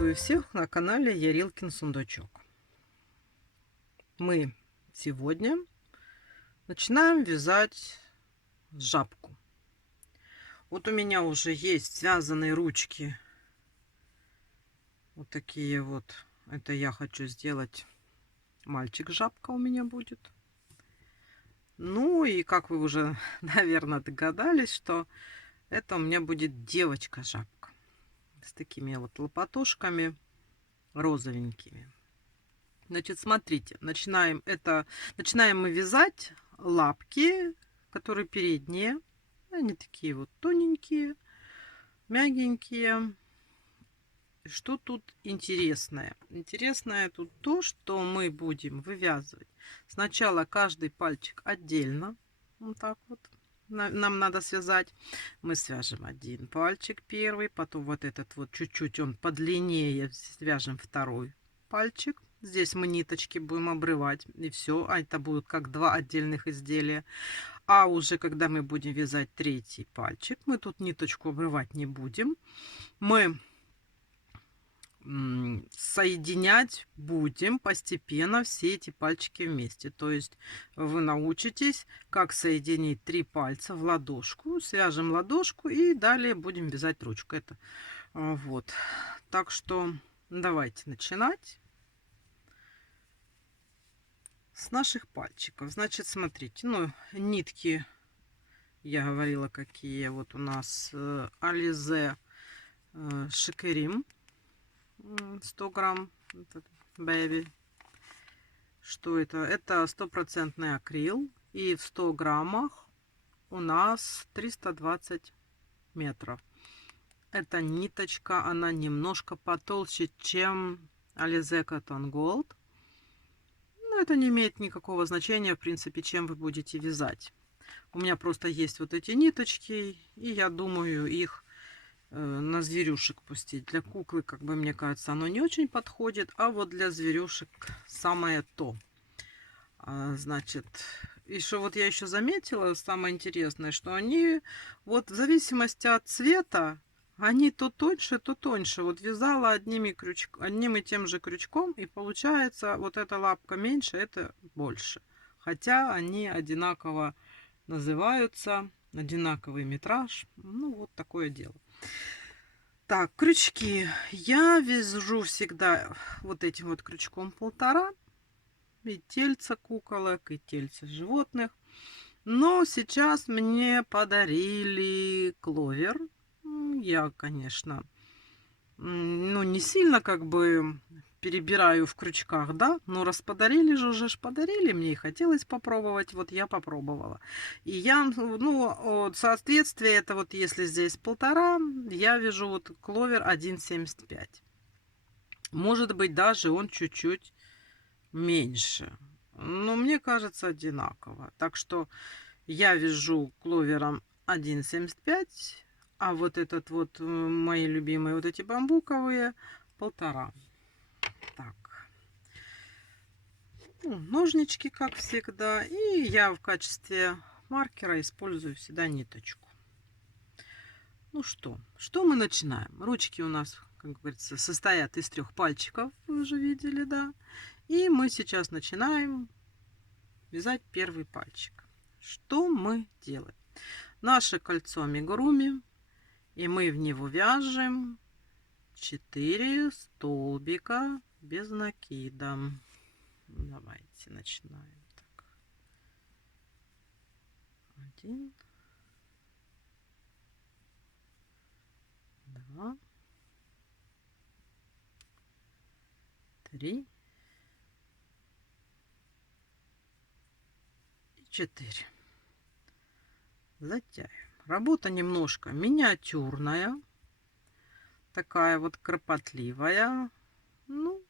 Приветствую всех на канале Ярилкин Сундучок. Мы сегодня начинаем вязать жабку. Вот у меня уже есть связанные ручки. Вот такие вот. Это я хочу сделать мальчик-жабка у меня будет. Ну и как вы уже, наверное, догадались, что это у меня будет девочка-жабка. С такими вот лопатушками розовенькими. Значит, смотрите, начинаем мы вязать лапки, которые передние. Они такие вот тоненькие, мягенькие. Что тут интересное? Интересное тут то, что мы будем вывязывать сначала каждый пальчик отдельно. Вот так вот. Нам надо связать. Мы свяжем один пальчик первый, потом вот этот вот чуть-чуть он подлиннее, свяжем второй пальчик. Здесь мы ниточки будем обрывать, и все. А это будут как два отдельных изделия. А уже когда мы будем вязать третий пальчик, мы тут ниточку обрывать не будем. Мы соединять будем постепенно все эти пальчики вместе. То есть вы научитесь, как соединить 3 пальца в ладошку. Свяжем ладошку и далее будем вязать ручку. Это вот. Так что давайте начинать с наших пальчиков. Значит, смотрите, ну, нитки, я говорила, какие вот у нас Ализе Шикерим 100 грамм, Baby. Что это? Это стопроцентный акрил, и в 100 граммах у нас 320 метров. Эта ниточка, она немножко потолще, чем Alize Cotton Gold. Но это не имеет никакого значения, в принципе, чем вы будете вязать. У меня просто есть вот эти ниточки, и я думаю их на зверюшек пустить. Для куклы, как бы мне кажется, оно не очень подходит, а вот для зверюшек самое то. Значит, и что вот я еще заметила, самое интересное, что они вот в зависимости от цвета, они то тоньше, то тоньше. Вот вязала одним и тем же крючком, и получается вот эта лапка меньше, это больше. Хотя они одинаково называются, одинаковый метраж. Ну, вот такое дело. Так, крючки. Я вяжу всегда вот этим вот крючком 1,5. И тельца куколок, и тельца животных. Но сейчас мне подарили кловер. Я, конечно, ну, не сильно как бы перебираю в крючках, да, но раз подарили же, уже ж подарили, мне и хотелось попробовать, вот я попробовала. И я, ну, вот, соответствие, это вот если здесь 1,5, я вяжу вот кловер 1,75. Может быть, даже он чуть-чуть меньше, но мне кажется одинаково. Так что я вяжу кловером 1,75, а вот этот вот мои любимые вот эти бамбуковые 1,5. Так, ну, ножнички, как всегда, и я в качестве маркера использую всегда ниточку. Ну что мы начинаем? Ручки у нас, как говорится, состоят из 3 пальчиков, вы уже видели, да. И мы сейчас начинаем вязать первый пальчик. Что мы делаем? Наше кольцо амигуруми, и мы в него вяжем 4 столбика без накида. Давайте начинаем. Так. 1, 2, 3 и 4. Затягиваем. Работа немножко миниатюрная, такая вот кропотливая. Ну,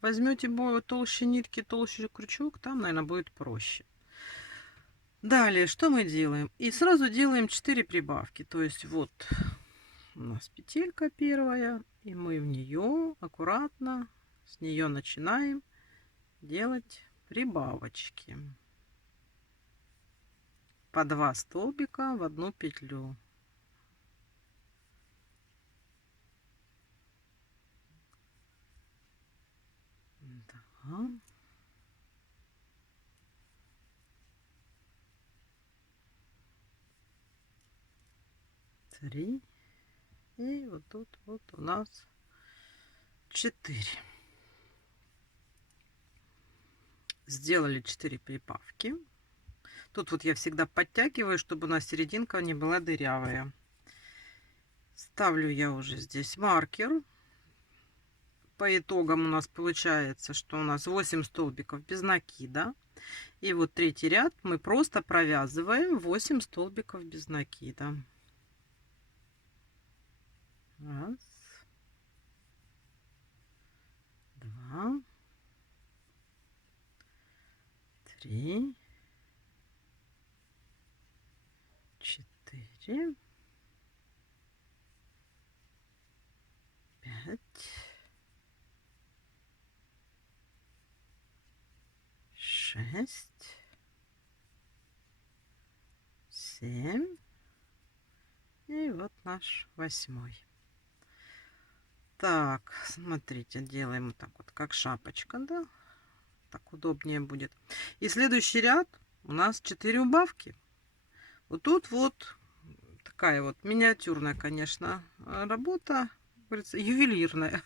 возьмете толще нитки, толще крючок, там, наверное, будет проще. Далее, что мы делаем? И сразу делаем 4 прибавки. То есть вот у нас петелька первая, и мы в нее аккуратно с нее начинаем делать прибавочки. По 2 столбика в одну петлю. 2. 3. И вот тут вот у нас 4. Сделали 4 прибавки. Тут вот я всегда подтягиваю, чтобы у нас серединка не была дырявая. Ставлю я уже здесь маркер. По итогам у нас получается, что у нас 8 столбиков без накида. И вот третий ряд мы просто провязываем 8 столбиков без накида. Раз, два, три, 4, 5, 6, 7. И вот наш 8. Так, смотрите, делаем вот так вот, как шапочка, да? Так удобнее будет. И следующий ряд у нас 4 убавки. Вот тут вот такая вот миниатюрная, конечно, работа, как говорится, ювелирная.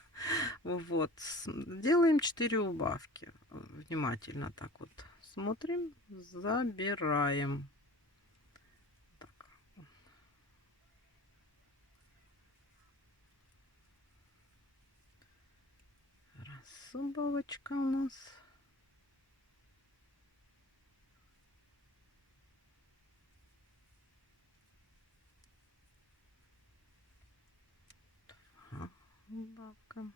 Вот. Делаем 4 убавки. Внимательно так вот смотрим, забираем. Так. Раз убавочка у нас. Убавка.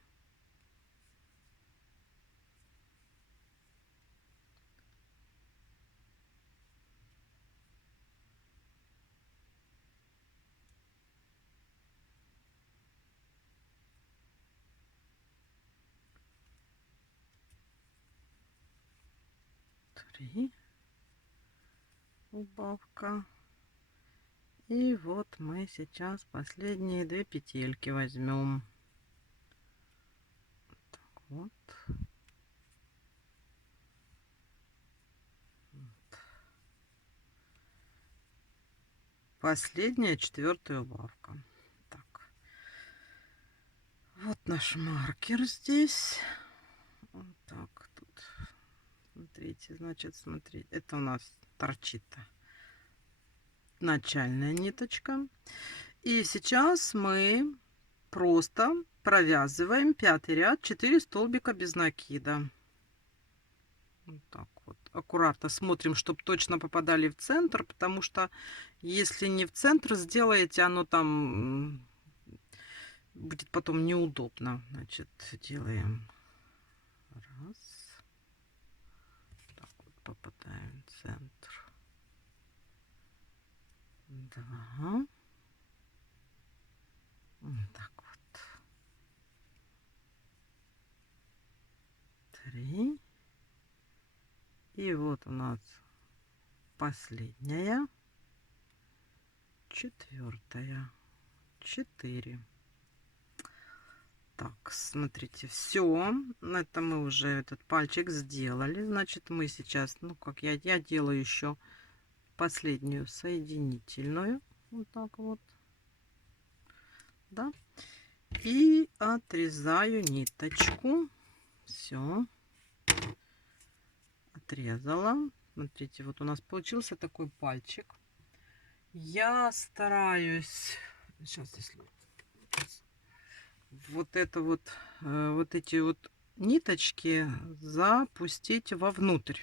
Три. Убавка. И вот мы сейчас последние 2 петельки возьмем. Так вот. Последняя 4-я убавка. Так. Вот наш маркер здесь. Вот так тут. Смотрите, значит, смотрите. Это у нас торчит начальная ниточка. И сейчас мы просто провязываем 5-й ряд 4 столбика без накида. Вот так вот. Аккуратно смотрим, чтобы точно попадали в центр, потому что если не в центр сделаете, оно там будет потом неудобно. Значит, делаем раз. Так вот, попадаем в центр. 2. Вот так вот. 3. И вот у нас последняя. 4-я. 4. Так, смотрите, все. Это мы уже этот пальчик сделали. Значит, мы сейчас, ну, как я делаю еще последнюю соединительную. Вот так вот. Да. И отрезаю ниточку. Все. Отрезала. Смотрите, вот у нас получился такой пальчик. Я стараюсь... Сейчас, если... Вот это вот, вот эти вот ниточки запустить вовнутрь.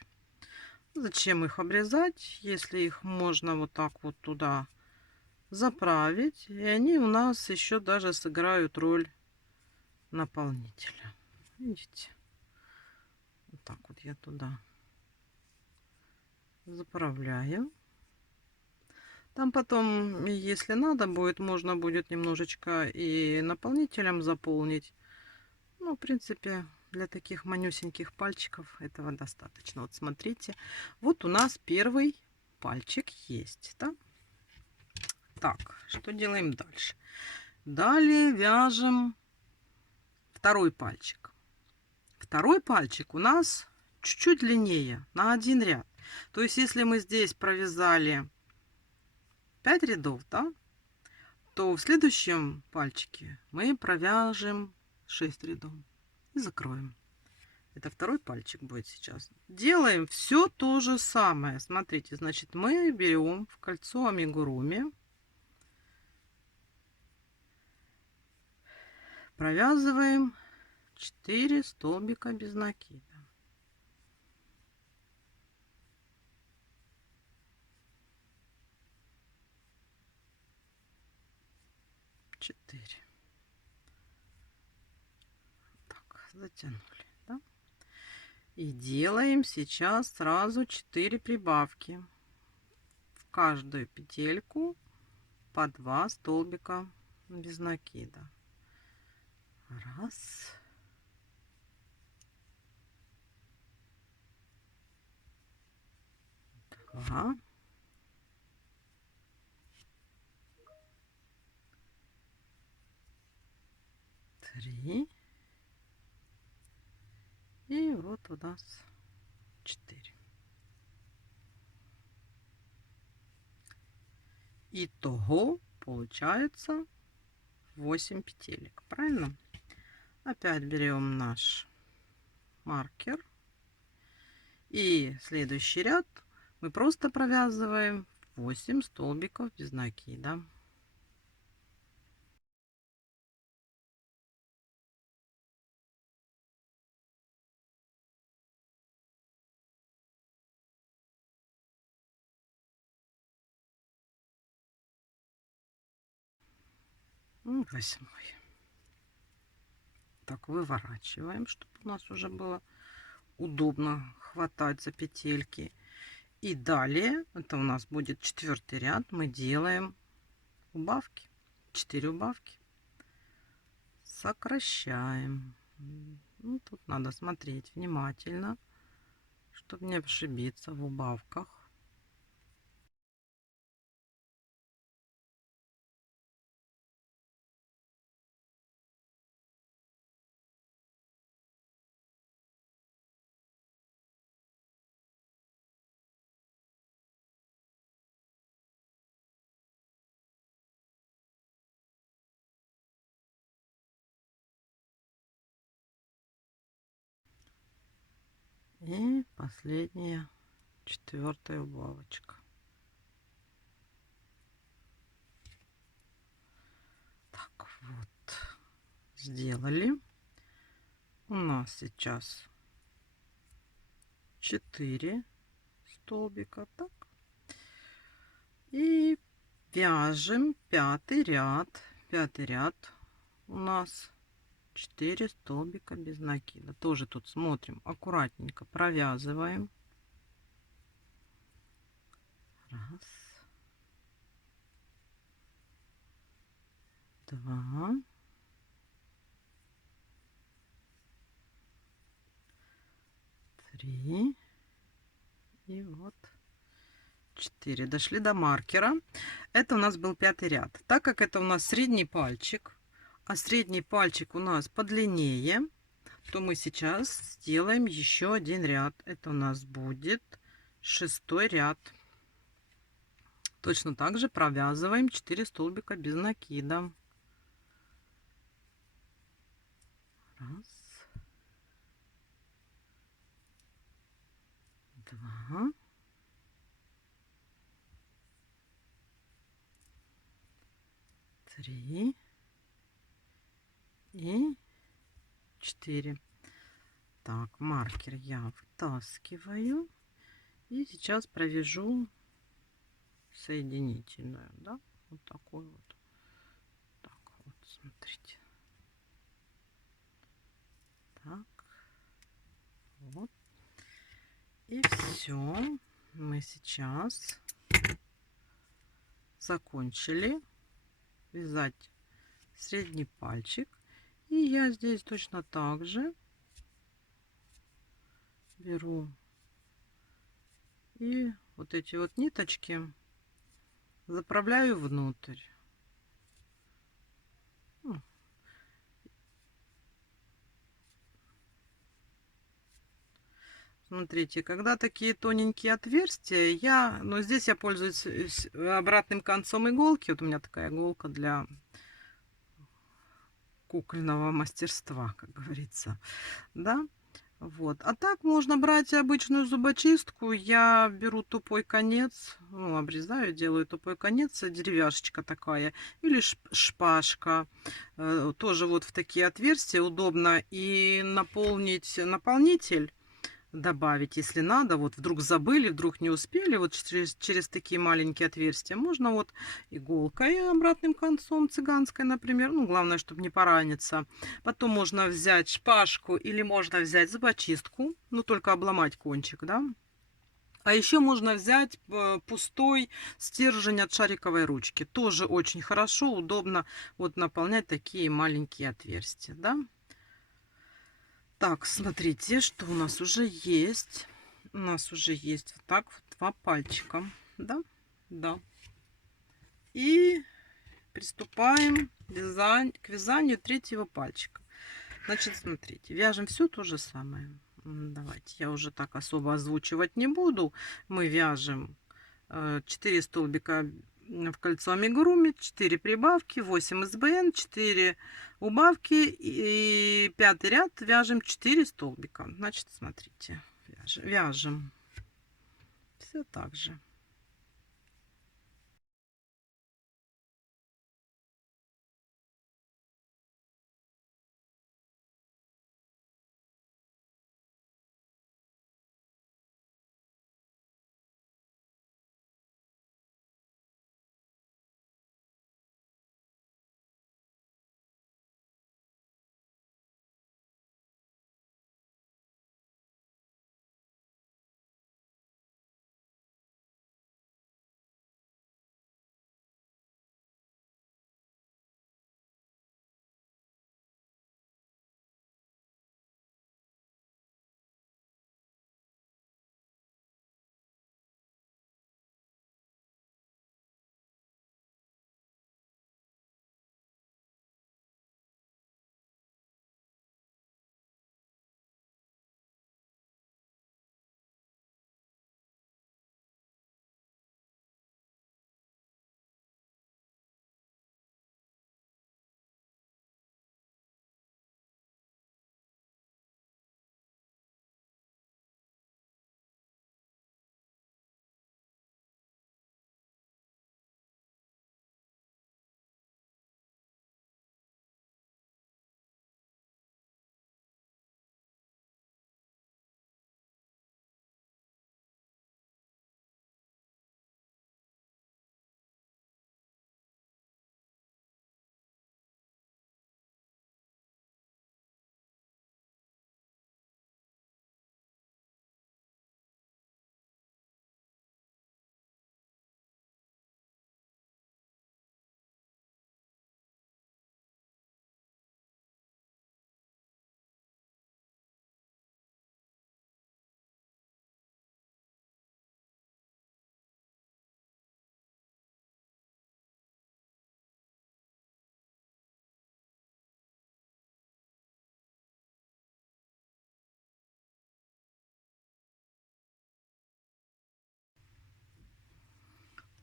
Зачем их обрезать, если их можно вот так вот туда заправить, и они у нас еще даже сыграют роль наполнителя. Видите? Вот так вот я туда заправляю. Там потом, если надо будет, можно будет немножечко и наполнителем заполнить. Ну, в принципе, для таких манюсеньких пальчиков этого достаточно. Вот смотрите, вот у нас первый пальчик есть, да? Так, что делаем дальше? Далее вяжем второй пальчик. второй пальчик у нас чуть-чуть длиннее, на один ряд. То есть, если мы здесь провязали 5 рядов, да, то в следующем пальчике мы провяжем 6 рядов и закроем. Это второй пальчик будет сейчас. Делаем все то же самое. Смотрите, значит, мы берем в кольцо амигуруми, провязываем 4 столбика без накида. Четыре. Так, затянули, да? И делаем сейчас сразу 4 прибавки. В каждую петельку по 2 столбика без накида. Раз. Два. Три. И вот у нас 4. Итого получается 8 петелек. Правильно? Опять берем наш маркер. И следующий ряд мы просто провязываем 8 столбиков без накида. Восьмой. Так, выворачиваем, чтобы у нас уже было удобно хватать за петельки. И далее, это у нас будет 4-й ряд, мы делаем убавки. 4 убавки. Сокращаем. Ну, тут надо смотреть внимательно, чтобы не ошибиться в убавках. И последняя, 4-я убавочка. Так, вот, сделали. У нас сейчас 4 столбика, так. И вяжем 5-й ряд. 5-й ряд у нас 4 столбика без накида. Тоже тут смотрим, аккуратненько провязываем. Раз, два, три и вот 4. Дошли до маркера. Это у нас был 5-й ряд. Так как это у нас средний пальчик, а средний пальчик у нас подлиннее, то мы сейчас сделаем еще один ряд. Это у нас будет 6-й ряд. Точно так же провязываем 4 столбика без накида. Раз, два, три и 4. Так, маркер я вытаскиваю. И сейчас провяжу соединительную, да, вот такой вот. Так, вот, смотрите. Так, вот. И все. Мы сейчас закончили вязать средний пальчик. И я здесь точно так же беру и вот эти вот ниточки заправляю внутрь. Смотрите, когда такие тоненькие отверстия, но здесь я пользуюсь обратным концом иголки. Вот у меня такая иголка для кукольного мастерства, как говорится, да. Вот. А так можно брать обычную зубочистку. Я беру тупой конец, ну, обрезаю, делаю тупой конец, деревяшечка такая, или шпажка. Тоже вот в такие отверстия удобно и наполнить наполнитель добавить, если надо. Вот вдруг забыли, вдруг не успели, вот через такие маленькие отверстия можно вот иголкой обратным концом цыганской, например. Ну, главное, чтобы не пораниться. Потом можно взять шпажку или можно взять зубочистку, ну, только обломать кончик, да. А еще можно взять пустой стержень от шариковой ручки. Тоже очень хорошо, удобно вот наполнять такие маленькие отверстия, да. Так, смотрите, что у нас уже есть. У нас уже есть вот так вот 2 пальчика. Да, да. И приступаем к вязанию третьего пальчика. Значит, смотрите, вяжем все то же самое. Давайте, я уже так особо озвучивать не буду. Мы вяжем 4 столбика в кольцо амигуруми, 4 прибавки, 8 СБН, 4 убавки и 5 ряд вяжем 4 столбика. Значит, смотрите, вяжем все так же.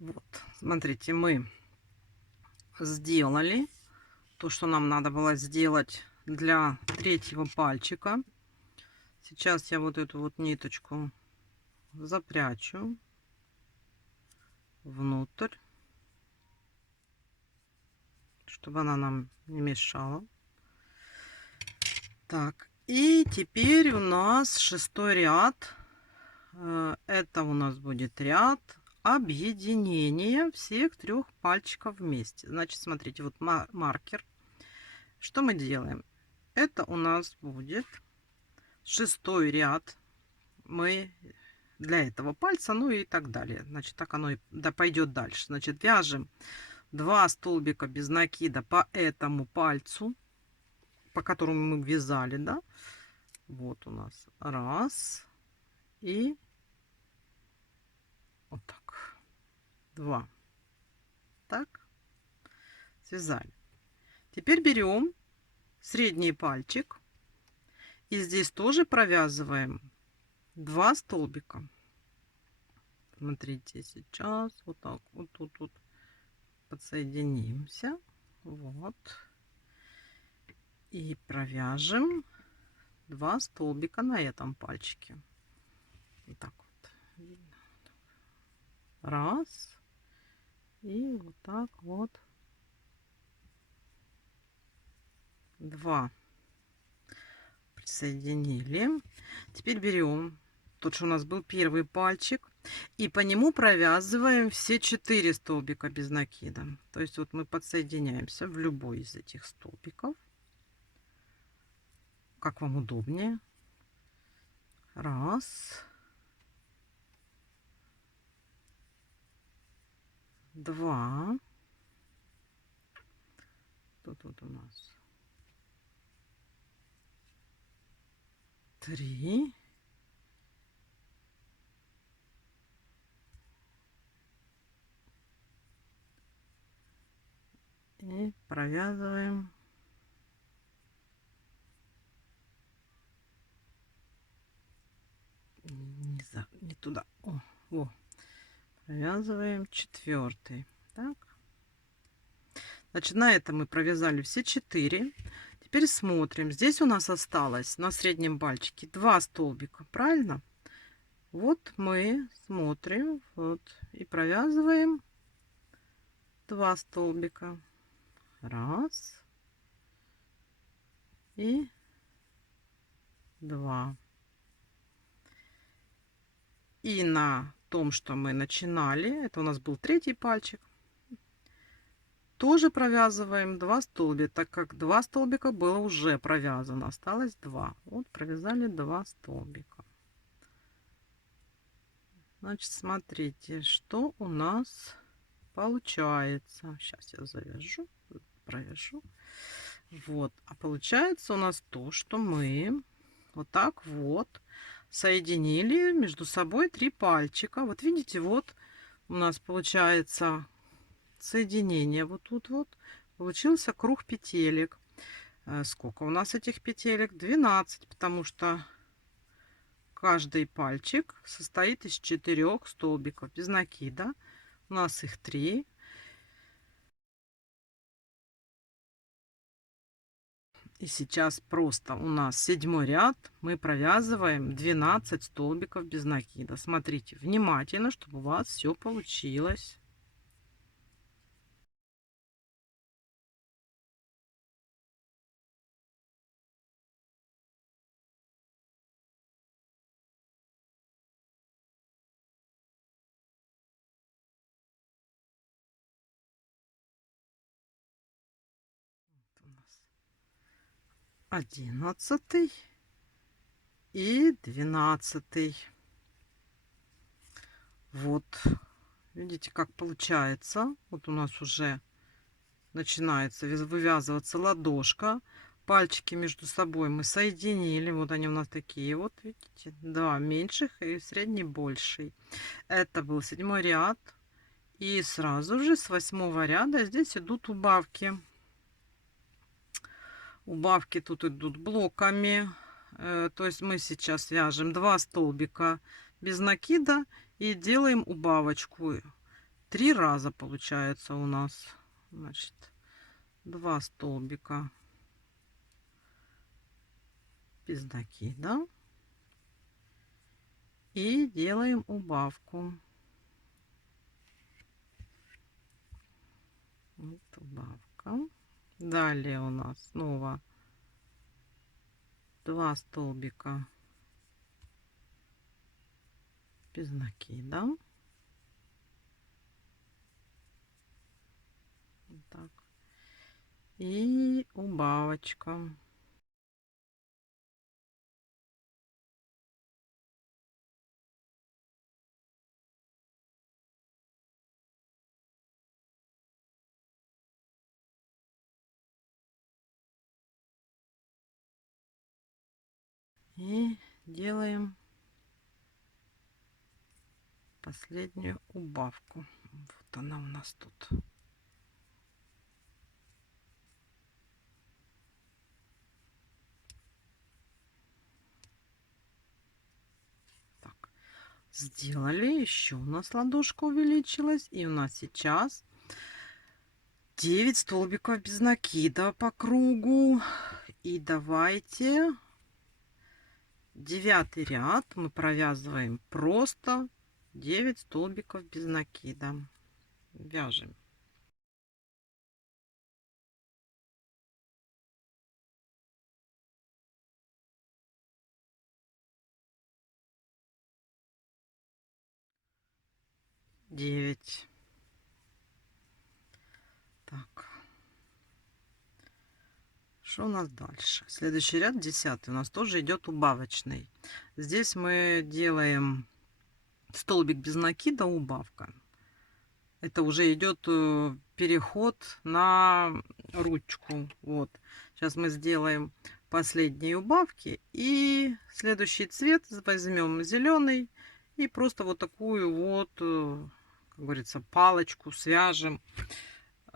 Вот, смотрите, мы сделали то, что нам надо было сделать для третьего пальчика. Сейчас я вот эту вот ниточку запрячу внутрь, чтобы она нам не мешала. Так, и теперь у нас 6-й ряд. Это у нас будет ряд объединения всех 3 пальчиков вместе. Значит, смотрите, вот маркер. Что мы делаем? Это у нас будет 6-й ряд. Мы для этого пальца, ну и так далее. Значит, так оно и пойдет дальше. Значит, вяжем 2 столбика без накида по этому пальцу, по которому мы вязали, да. Вот у нас раз и вот так 2. Так, связали. Теперь берем средний пальчик и здесь тоже провязываем 2 столбика. Смотрите, сейчас вот так вот тут вот подсоединимся. Вот. И провяжем 2 столбика на этом пальчике. Вот так вот. Видно? Раз. И вот так вот. 2. Присоединили. Теперь берем тот, что у нас был первый пальчик, и по нему провязываем все 4 столбика без накида. То есть вот мы подсоединяемся в любой из этих столбиков, как вам удобнее. Раз, два. Тут вот у нас 3. И провязываем не туда. О, провязываем 4. Так. Значит, на этом мы провязали все 4. Теперь смотрим. Здесь у нас осталось на среднем пальчике 2 столбика. Правильно? Вот мы смотрим. Вот. И провязываем 2 столбика. Раз. И 2. И на том, что мы начинали, это у нас был 3-й пальчик, тоже провязываем 2 столбика, так как 2 столбика было уже провязано, осталось 2. Вот провязали 2 столбика. Значит, смотрите, что у нас получается. Сейчас я завяжу, провяжу. Вот, а получается у нас то, что мы вот так вот соединили между собой 3 пальчика. Вот видите, вот у нас получается соединение вот тут вот. Получился круг петелек. Сколько у нас этих петелек? 12, потому что каждый пальчик состоит из 4 столбиков без накида. У нас их 3. И сейчас просто у нас 7-й ряд. Мы провязываем 12 столбиков без накида. Смотрите внимательно, чтобы у вас все получилось. У нас 11 и 12. Вот. Видите, как получается. Вот у нас уже начинается вывязываться ладошка. Пальчики между собой мы соединили. Вот они у нас такие вот, видите, 2 меньших и средний больший. Это был 7-й ряд. И сразу же с 8-го ряда здесь идут убавки. Убавки тут идут блоками. То есть мы сейчас вяжем 2 столбика без накида и делаем убавочку. 3 раза получается у нас. Значит, 2 столбика без накида. И делаем убавку. Вот убавка. Далее у нас снова 2 столбика без накида. Вот так. И убавочка. И делаем последнюю убавку. Вот она у нас тут. Сделали. Еще у нас ладошка увеличилась. И у нас сейчас 9 столбиков без накида по кругу. И давайте 9 ряд мы провязываем просто 9 столбиков без накида. Вяжем. Девять. Так. Что у нас дальше? Следующий ряд, 10, у нас тоже идет убавочный. Здесь мы делаем столбик без накида, убавка. Это уже идет переход на ручку. Вот. Сейчас мы сделаем последние убавки. И следующий цвет возьмем зеленый. И просто вот такую вот, как говорится, палочку свяжем.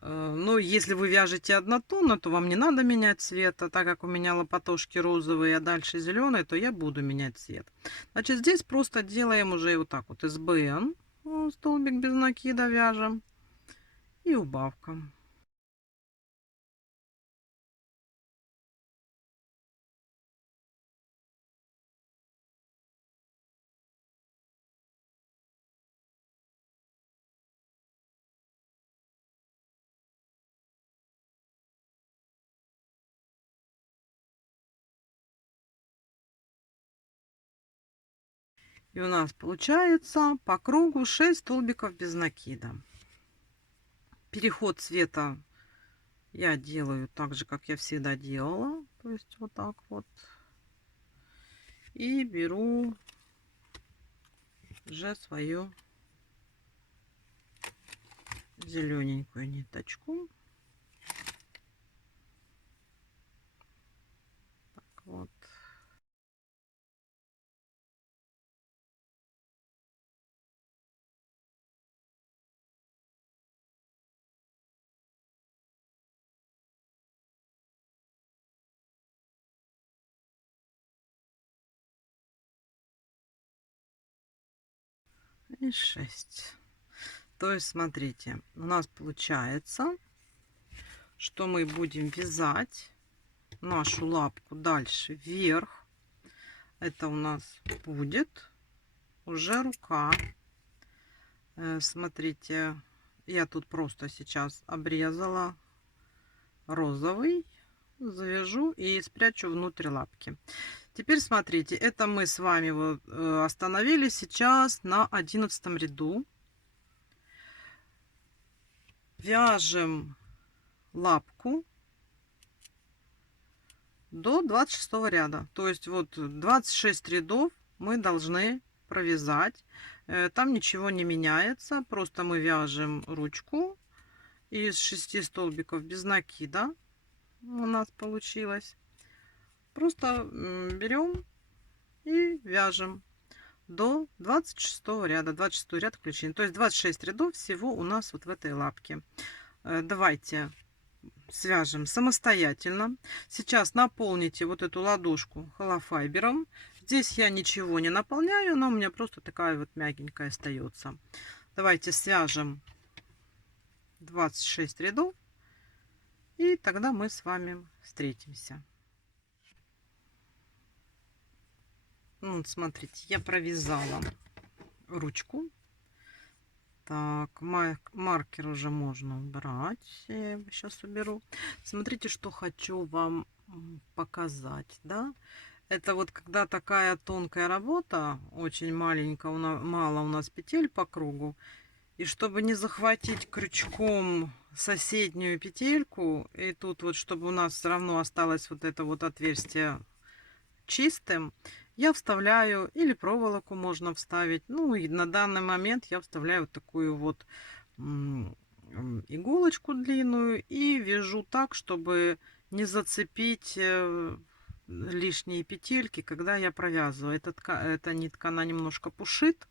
Ну, если вы вяжете однотонно, то вам не надо менять цвет. А так как у меня лопатошки розовые, а дальше зеленые, то я буду менять цвет. Значит, здесь просто делаем уже вот так вот СБН. Столбик без накида вяжем. И убавка. И у нас получается по кругу 6 столбиков без накида. Переход цвета я делаю так же, как я всегда делала. То есть вот так вот. И беру уже свою зелененькую ниточку. Так вот. И 6. То есть, смотрите, у нас получается, что мы будем вязать нашу лапку дальше вверх. Это у нас будет уже рука. Смотрите, я тут просто сейчас обрезала розовый, завяжу и спрячу внутрь лапки. Теперь смотрите, это мы с вами вот остановились сейчас на 11 ряду. Вяжем лапку до 26 ряда. То есть вот 26 рядов мы должны провязать. Там ничего не меняется. Просто мы вяжем ручку из 6 столбиков без накида. У нас получилось. Просто берем и вяжем до 26 ряда. 26 ряд включен. То есть 26 рядов всего у нас вот в этой лапке. Давайте свяжем самостоятельно. Сейчас наполните вот эту ладошку холофайбером. Здесь я ничего не наполняю, она у меня просто такая вот мягенькая остается. Давайте свяжем 26 рядов, и тогда мы с вами встретимся. Вот, смотрите, я провязала ручку. Так, маркер уже можно убрать. Я его сейчас уберу. Смотрите, что хочу вам показать, да. Это вот когда такая тонкая работа, очень маленькая, мало у нас петель по кругу. И чтобы не захватить крючком соседнюю петельку, и тут вот, чтобы у нас все равно осталось вот это вот отверстие чистым, я вставляю, или проволоку можно вставить. Ну и на данный момент я вставляю вот такую вот иголочку длинную и вяжу так, чтобы не зацепить лишние петельки, когда я провязываю. Эта нитка, она немножко пушит,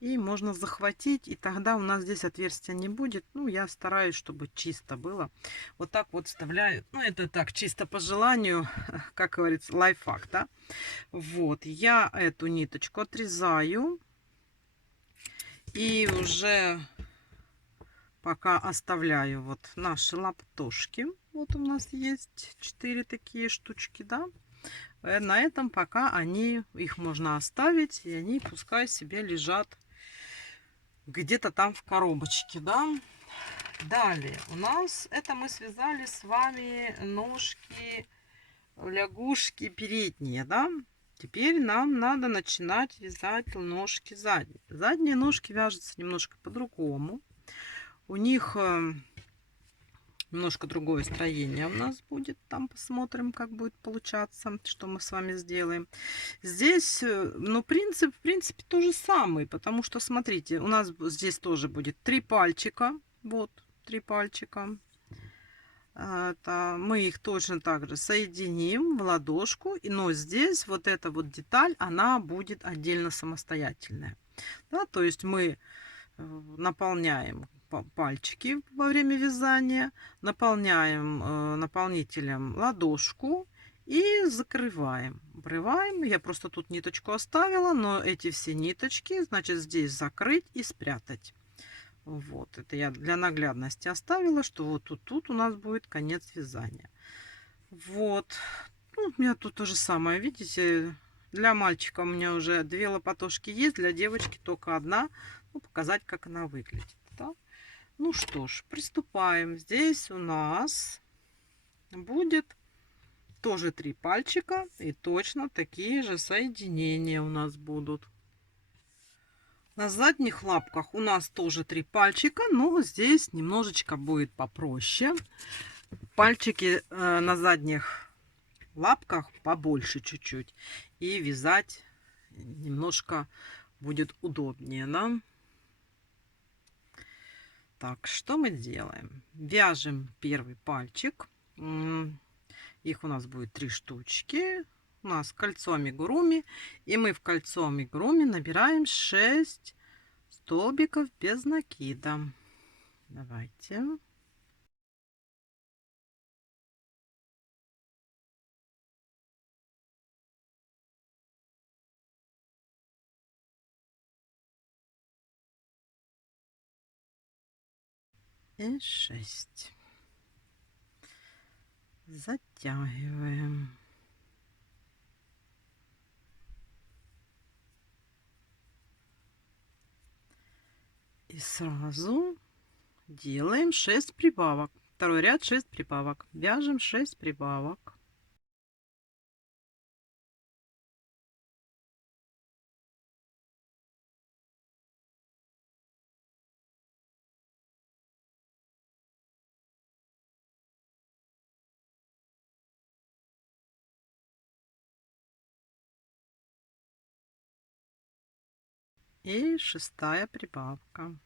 и можно захватить, и тогда у нас здесь отверстия не будет. Ну, я стараюсь, чтобы чисто было. Вот так вот вставляю. Ну, это так, чисто по желанию, как говорится, лайфхак, да. Вот, я эту ниточку отрезаю И уже пока оставляю вот наши лаптошки. Вот у нас есть 4 такие штучки, да. На этом пока их можно оставить, и они пускай себе лежат где-то там в коробочке, да. Далее у нас это мы связали с вами ножки, лягушки передние, да. Теперь нам надо начинать вязать ножки задние. Задние ножки вяжутся немножко по-другому. У них немножко другое строение у нас будет. Там посмотрим, как будет получаться, что мы с вами сделаем. Здесь, ну, принцип, в принципе, то же самый. Потому что, смотрите, у нас здесь тоже будет 3 пальчика. Вот, 3 пальчика. Это мы их точно так же соединим в ладошку. Но здесь вот эта вот деталь, она будет отдельно самостоятельная. Да, то есть мы наполняем пальчики во время вязания, наполняем наполнителем ладошку и закрываем. Обрываем. Я просто тут ниточку оставила, но эти все ниточки, значит, здесь закрыть и спрятать. Вот, это я для наглядности оставила, что вот тут у нас будет конец вязания. Вот, ну, у меня тут то же самое, видите, для мальчика у меня уже 2 лопатошки есть, для девочки только одна. Ну, показать, как она выглядит. Да? Ну что ж, приступаем. Здесь у нас будет тоже 3 пальчика, и точно такие же соединения у нас будут. На задних лапках у нас тоже 3 пальчика, но здесь немножечко будет попроще. Пальчики на задних лапках побольше чуть-чуть, и вязать немножко будет удобнее, да? Так, что мы делаем? Вяжем первый пальчик. Их у нас будет 3 штучки. У нас кольцо амигуруми. И мы в кольцо амигуруми набираем 6 столбиков без накида. Давайте. И 6. Затягиваем. И сразу делаем 6 прибавок. Второй ряд 6 прибавок. Вяжем 6 прибавок. И 6-я прибавка.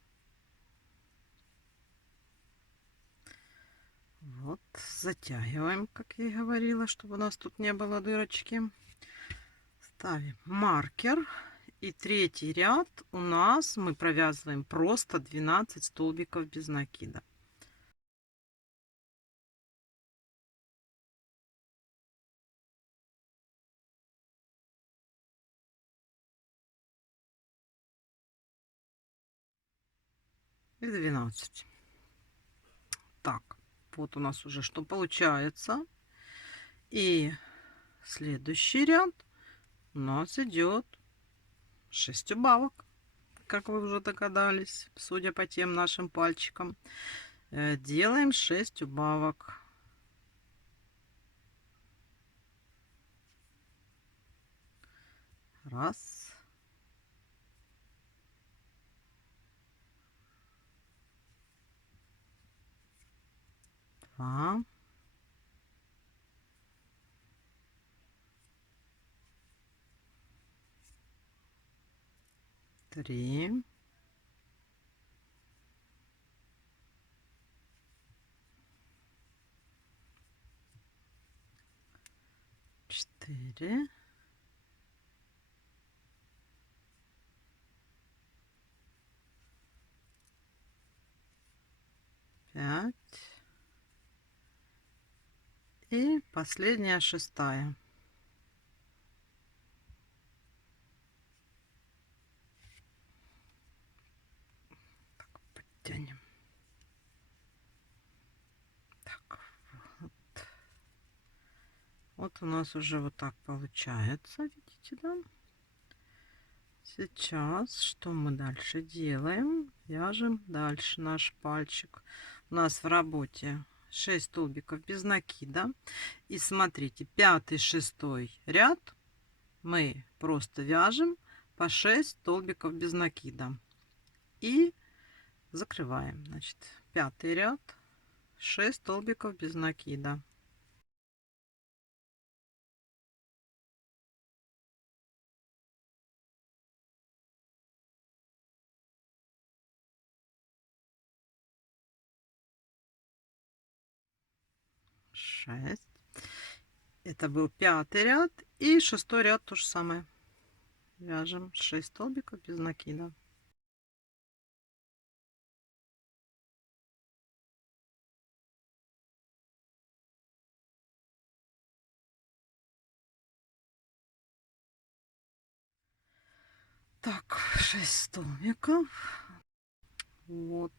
Вот, затягиваем, как я и говорила, чтобы у нас тут не было дырочки. Ставим маркер. И 3-й ряд у нас мы провязываем просто 12 столбиков без накида. И 12. Так, вот у нас уже что получается. И следующий ряд у нас идет 6 убавок, как вы уже догадались, судя по тем нашим пальчикам. Делаем 6 убавок. Раз. Два. Три. 4. 5. И последняя 6-я. Вот у нас уже вот так получается, видите, да? Сейчас что мы дальше делаем? Вяжем дальше наш пальчик. У нас в работе 6 столбиков без накида. И смотрите, 5-6 ряд мы просто вяжем по 6 столбиков без накида. И закрываем. Значит, 5 ряд, 6 столбиков без накида. Шесть. Это был 5 ряд. И 6 ряд то же самое. Вяжем 6 столбиков без накида. Так, 6 столбиков. Вот.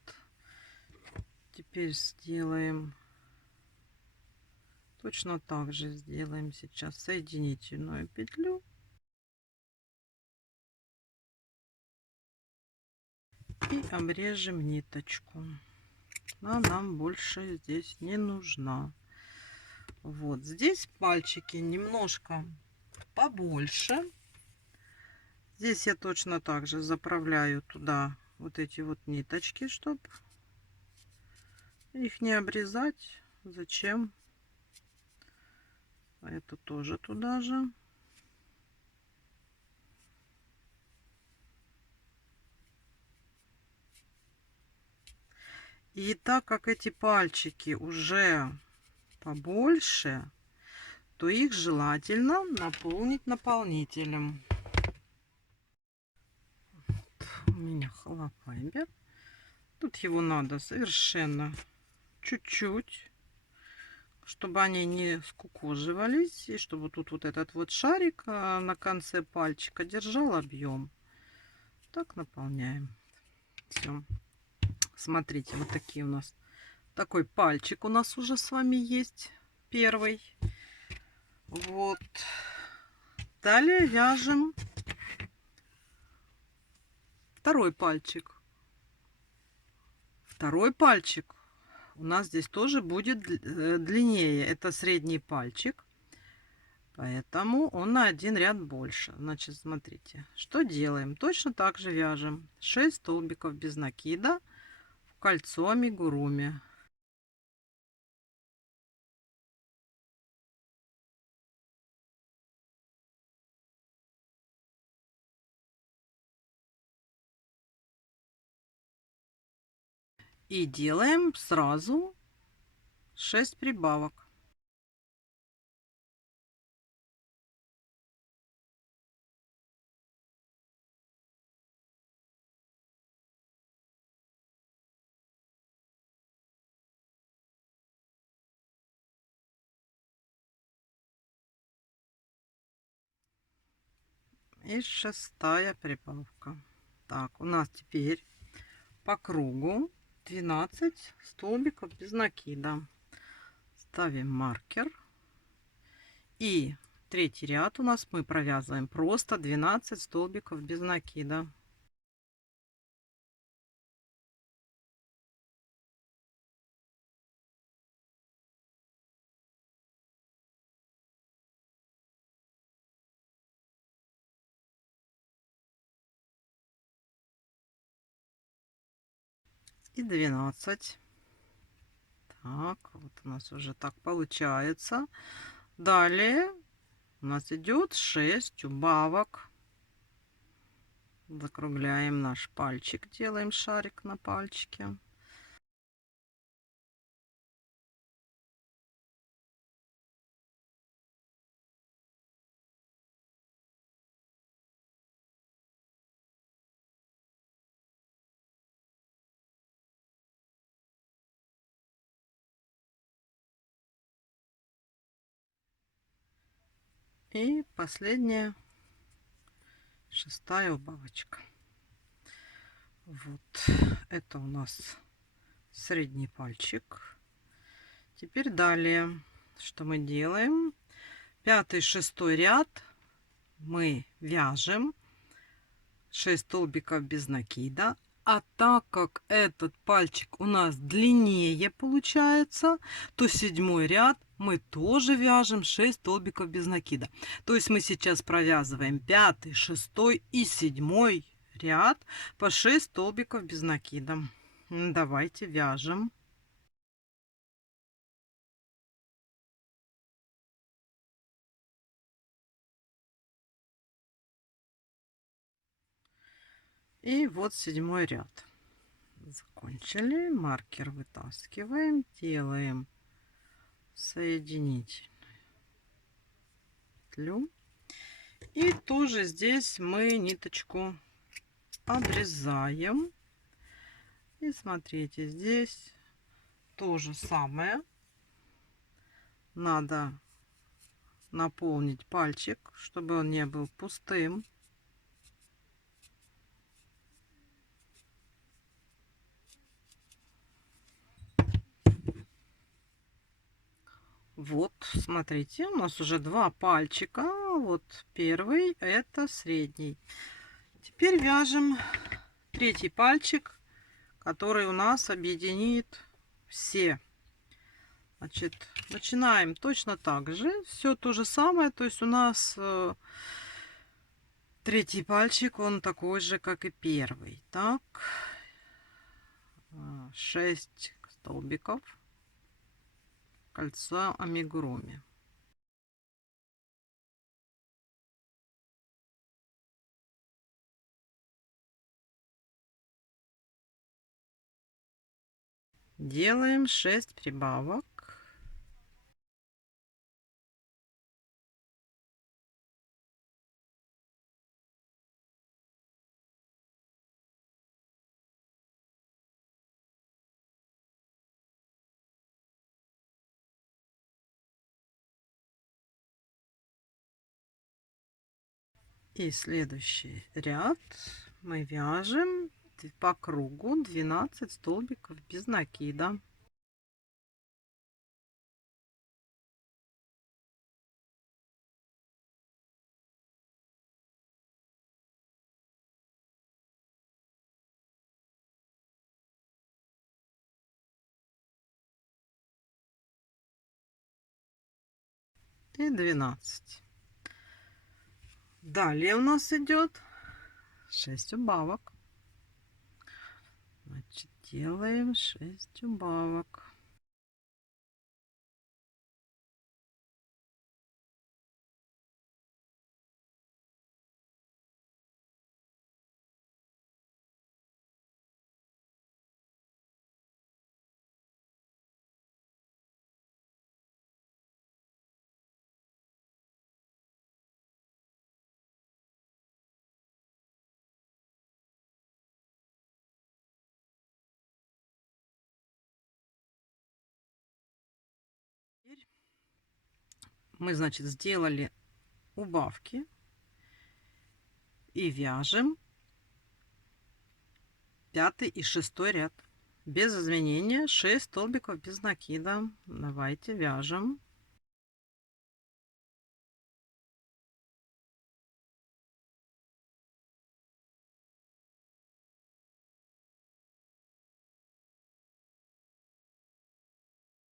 Теперь сделаем точно так же. Сделаем сейчас соединительную петлю. И обрежем ниточку. Она нам больше здесь не нужна. Вот здесь пальчики немножко побольше. Здесь я точно так же заправляю туда вот эти вот ниточки, чтобы их не обрезать. Зачем? А это тоже туда же. И так как эти пальчики уже побольше, то их желательно наполнить наполнителем. У меня холофайбер. Тут его надо совершенно чуть-чуть, чтобы они не скукоживались, и чтобы тут вот этот вот шарик на конце пальчика держал объем. Так наполняем. Все. Смотрите, вот такие у нас. Такой пальчик у нас уже с вами есть. Первый. Вот. Далее вяжем второй пальчик. Второй пальчик у нас здесь тоже будет длиннее. Это средний пальчик. Поэтому он на один ряд больше. Значит, смотрите, что делаем. Точно так же вяжем 6 столбиков без накида в кольцо амигуруми. И делаем сразу 6 прибавок. И 6-я прибавка. Так, у нас теперь по кругу 12 столбиков без накида. Ставим маркер. И третий ряд у нас мы провязываем просто 12 столбиков без накида. И 12. Так, вот у нас уже так получается. Далее у нас идет 6 убавок. Закругляем наш пальчик, делаем шарик на пальчике. И последняя 6-я убавочка. Вот это у нас средний пальчик. Теперь далее, что мы делаем? 5-й, 6-й ряд мы вяжем 6 столбиков без накида. А так как этот пальчик у нас длиннее получается, то 7-й ряд мы тоже вяжем 6 столбиков без накида. То есть мы сейчас провязываем 5-й, 6-й и 7-й ряд по 6 столбиков без накида. Давайте вяжем. И вот 7-й ряд. Закончили. Маркер вытаскиваем. Делаем соединительную петлю. И тоже здесь мы ниточку обрезаем. И смотрите, здесь то же самое. Надо наполнить пальчик, чтобы он не был пустым. Вот, смотрите, у нас уже 2 пальчика. Вот первый, это средний. Теперь вяжем 3-й пальчик, который у нас объединит все. Значит, начинаем точно так же. Все то же самое. То есть у нас 3-й пальчик, он такой же, как и 1-й. Так, 6 столбиков кольца амигуруми. Делаем 6 прибавок. И следующий ряд мы вяжем по кругу 12 столбиков без накида. И 12. Далее у нас идет 6 убавок. Значит, делаем 6 убавок. Теперь мы, значит, сделали убавки и вяжем 5-й и 6-й ряд без изменения, 6 столбиков без накида. Давайте вяжем.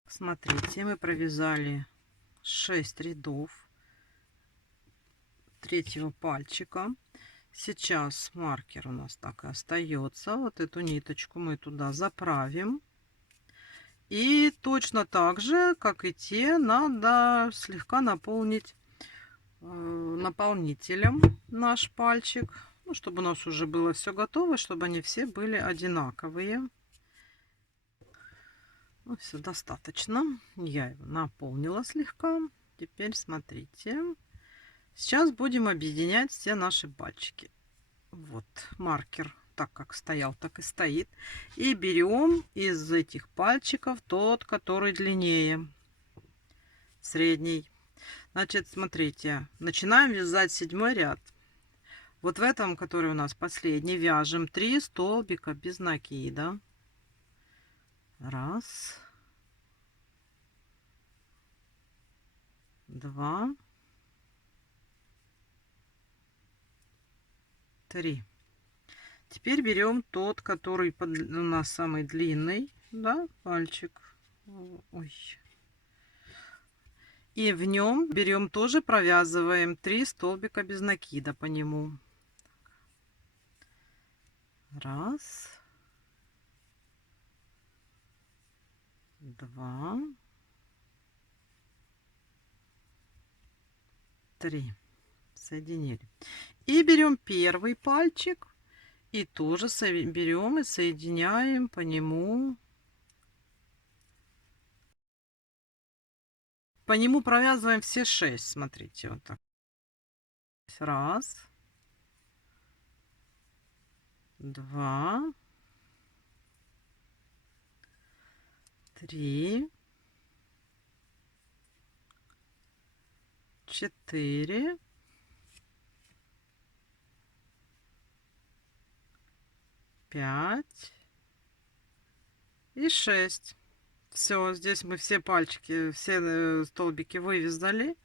Смотрите, мы провязали 6 рядов 3-го пальчика. Сейчас маркер у нас так и остается. Вот эту ниточку мы туда заправим. И точно так же, как и те, надо слегка наполнить наполнителем наш пальчик. Ну, чтобы у нас уже было все готово, чтобы они все были одинаковые. Ну, все достаточно. Я его наполнила слегка. Теперь смотрите. Сейчас будем объединять все наши пальчики. Вот маркер, так как стоял, так и стоит. И берем из этих пальчиков тот, который длиннее, средний. Значит, смотрите, начинаем вязать 7-й ряд. Вот в этом, который у нас последний, вяжем 3 столбика без накида. Раз, два, 3. Теперь берем тот, который у нас самый длинный, да, пальчик. Ой. И в нем берем тоже, провязываем 3 столбика без накида по нему. Раз, два, три. Соединили. И берем первый пальчик и тоже берем и соединяем по нему. По нему провязываем все 6. Смотрите, вот так. Раз, два, три, 4, 5 и 6. Все, здесь мы все пальчики, все столбики вывязали.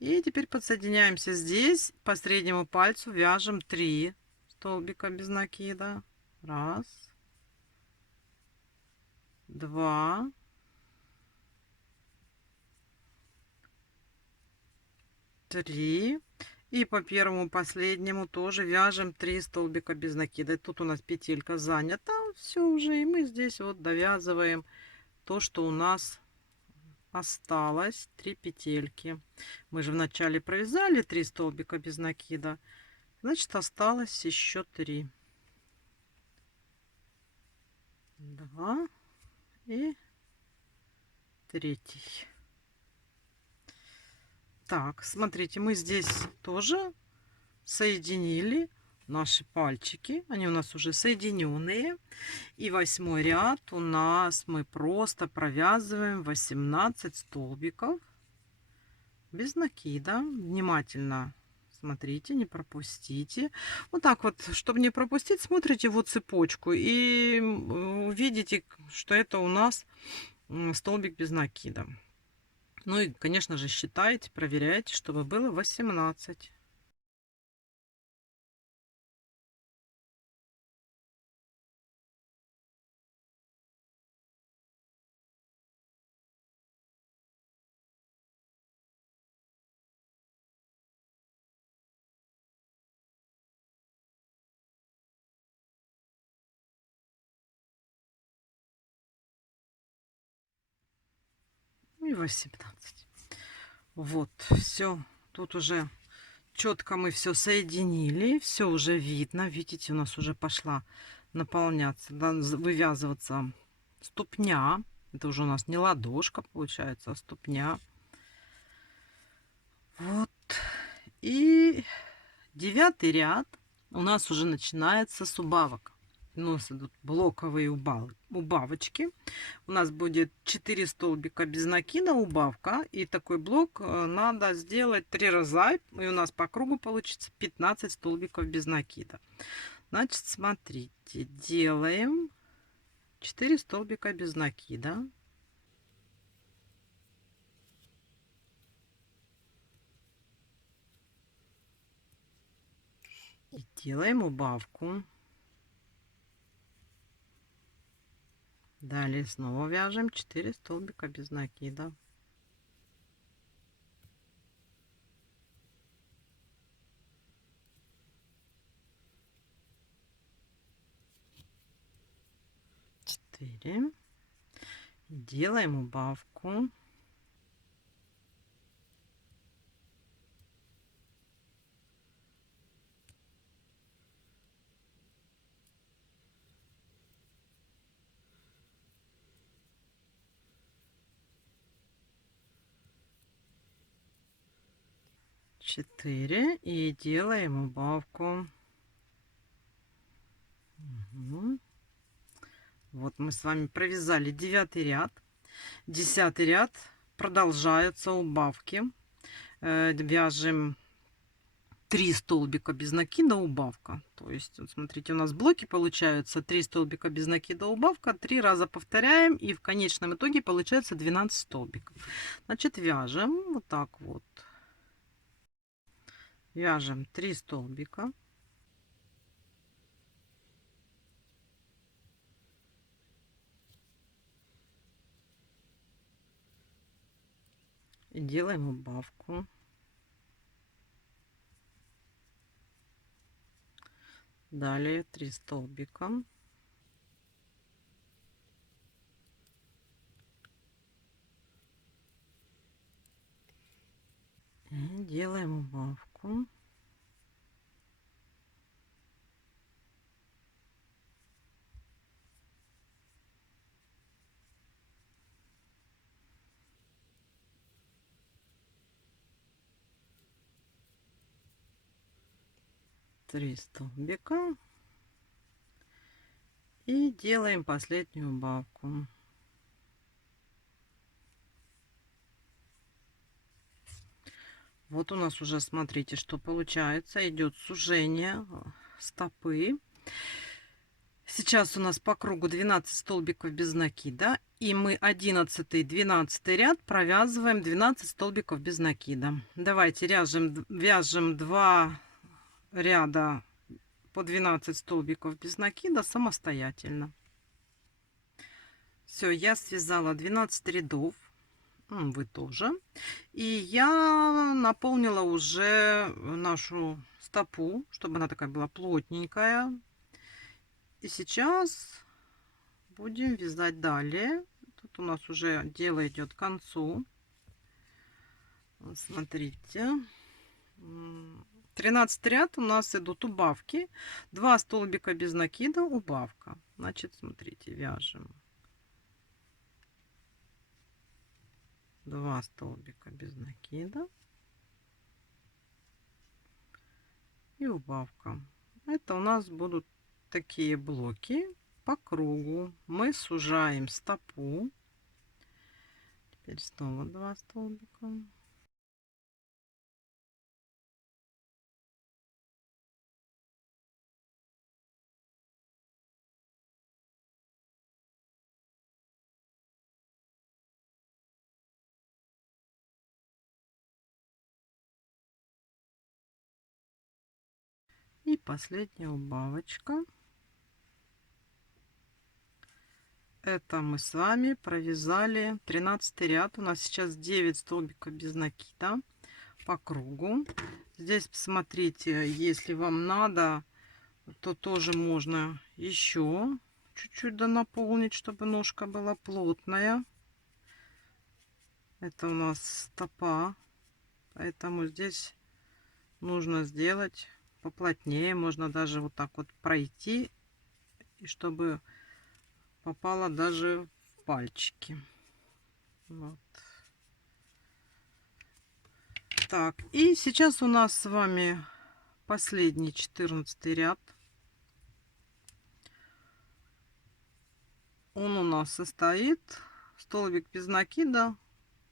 И теперь подсоединяемся здесь. По среднему пальцу вяжем 3 столбика без накида. Раз, два, три. И по первому последнему тоже вяжем 3 столбика без накида. И тут у нас петелька занята. Все уже. И мы здесь вот довязываем то, что у нас осталось. 3 петельки. Мы же вначале провязали 3 столбика без накида. Значит, осталось еще 3. 2 и 3. Так, смотрите, мы здесь тоже соединили наши пальчики. Они у нас уже соединенные. И 8 ряд у нас мы просто провязываем 18 столбиков без накида. Внимательно смотрите, не пропустите. Вот так вот, чтобы не пропустить, смотрите вот цепочку и увидите, что это у нас столбик без накида. Ну и, конечно же, считайте, проверяйте, чтобы было 18. И 18. Вот, все. Тут уже четко мы все соединили. Все уже видно. Видите, у нас уже пошла наполняться, вывязываться ступня. Это уже у нас не ладошка получается, а ступня. Вот. И 9 ряд у нас уже начинается с убавок. У нас идут блоковые убавочки. У нас будет 4 столбика без накида убавка. И такой блок надо сделать 3 раза. И у нас по кругу получится 15 столбиков без накида. Значит, смотрите, делаем 4 столбика без накида. И делаем убавку. Далее снова вяжем 4 столбика без накида. Делаем убавку. Четыре и делаем убавку. Угу. Вот мы с вами провязали 9 ряд. 10 ряд, продолжаются убавки. Вяжем 3 столбика без накида убавка. То есть, вот смотрите, у нас блоки получаются 3 столбика без накида убавка. 3 раза повторяем, и в конечном итоге получается 12 столбиков. Значит, вяжем вот так вот. Вяжем 3 столбика. И делаем убавку. Далее 3 столбика. И делаем убавку. Три столбика. И делаем последнюю убавку. Вот у нас уже, смотрите, что получается. Идет сужение стопы. Сейчас у нас по кругу 12 столбиков без накида. И мы 11-12 ряд провязываем 12 столбиков без накида. Давайте вяжем 2 ряда по 12 столбиков без накида самостоятельно. Все, я связала 12 рядов. Вы тоже. И я наполнила уже нашу стопу, чтобы она такая была плотненькая. И сейчас будем вязать далее. Тут у нас уже дело идет к концу. Смотрите. 13 ряд у нас идут убавки. 2 столбика без накида, убавка. Значит, смотрите, вяжем 2 столбика без накида и убавка. Это у нас будут такие блоки по кругу. Мы сужаем стопу. Теперь снова 2 столбика. И последняя убавочка. Это мы с вами провязали 13 ряд. У нас сейчас 9 столбиков без накида по кругу. Здесь посмотрите, если вам надо, то тоже можно еще чуть-чуть донаполнить, чтобы ножка была плотная. Это у нас стопа, поэтому здесь нужно сделать поплотнее. Можно даже вот так вот пройти, и чтобы попало даже в пальчики. Вот. Так, и сейчас у нас с вами последний 14 ряд. Он у нас состоит столбик без накида,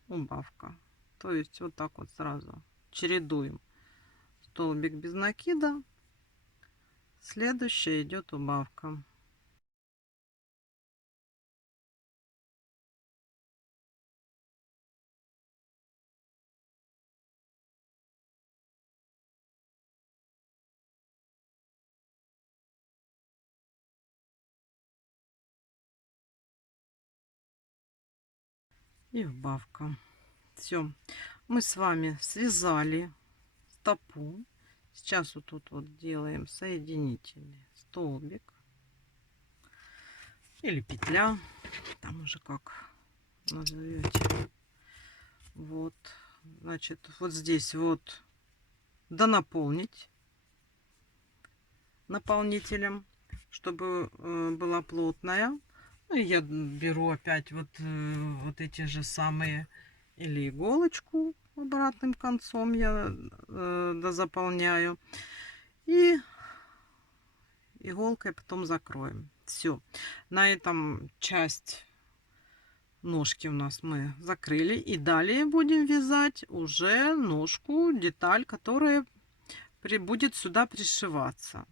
убавка. То есть вот так вот сразу чередуем. Столбик без накида, следующая идет убавка. И убавка. Все, мы с вами связали стопу. Сейчас вот тут вот делаем соединительный столбик или петля, там уже как назовете. Вот, значит, вот здесь вот донаполнить наполнителем, чтобы была плотная. Ну, и я беру опять вот эти же самые, или иголочку обратным концом я дозаполняю, и иголкой потом закроем. Все, на этом часть ножки у нас мы закрыли, и далее будем вязать уже ножку, деталь, которая будет сюда пришиваться.